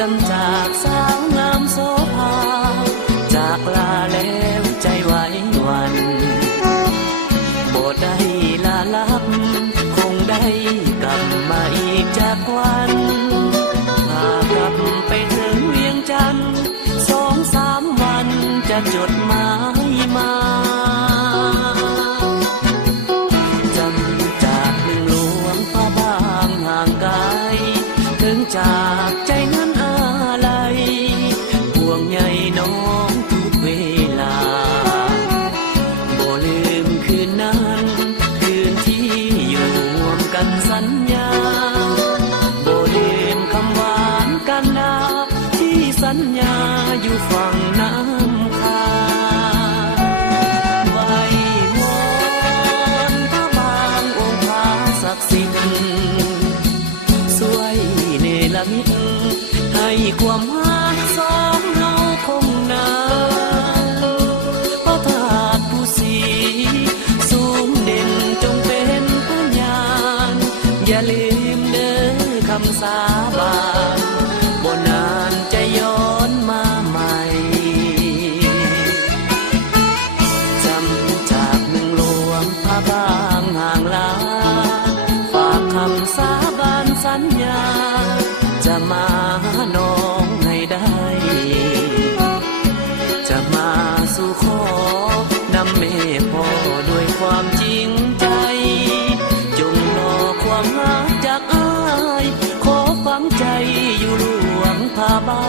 จำจากสาวงามโสภาจากลาแล้วใจไหวหวั่นบ่ได้ลาลับคงได้กลับมาอีกจากวันพากลับไปถึงเวียงจันทร์2-3 วันจะจดหมายมาจำจากเมืองหลวงพระบางห่างไกลถึงจากใจนั้นอะไรห่วงใยน้องทุกเวลาบ่ลืมคืนนั้นคืนที่อยู่ร่วมกันสัญญาบ่ลืมคำหวานกันนาที่สัญญาอยู่ฝั่งน้ำคาไหว้วอนพระบางองค์พระศักดิ์สิทธิ์สวยเนรมิตให้ความรักสองเฮาคงนานพระธาตุผู้ศรีสูงเด่นจงเป็นพยานอย่าลืมเด้อคำสาบานบ่นานจะย้อนมาใหม่จำจากเมืองหลวงพระบางห่างลาฝากคำสาบานสัญญาจะมาน้องให้ได้จะมาสู่ขอนำแม่พ่อด้วยความจริงใจจงรอความรักจากอ้ายขอฝังใจอยู่หลวงพระบาง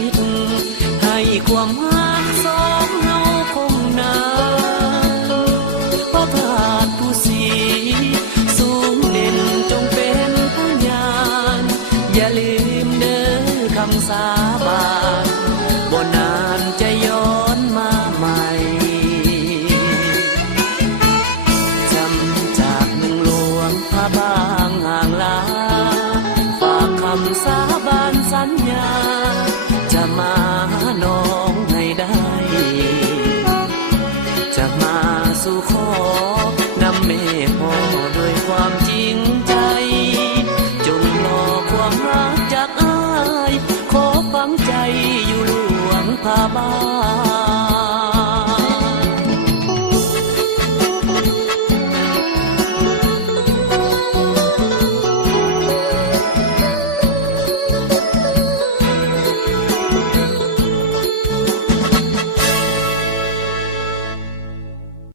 มิตรให้ความรักสองเฮาคงนานพระธาตุผู้ศรีสูงเด่นจงเป็นพยานอย่าลืมเด้อคำสาบานบ่นานจะย้อนมาใหม่จำจากเมืองหลวงพระบางห่างลาฝากคำสาบานสัญญาจะมาน้องให้ได้จะมาสู่ขอนำแม่พ่อด้วยความจริงใจจงรอความรักจากอ้ายขอฝังใจอยู่หลวงพระบาง